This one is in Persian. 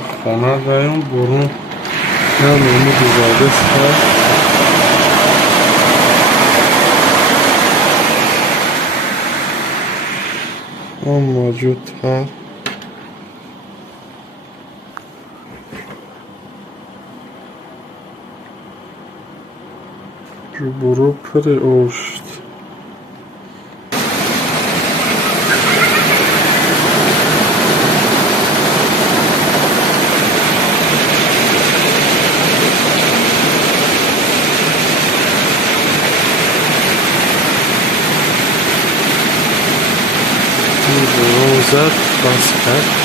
خونه داریم برون نمیمونی گزارش هست هم موجود هست جو برو پر اوشت زد بس کرد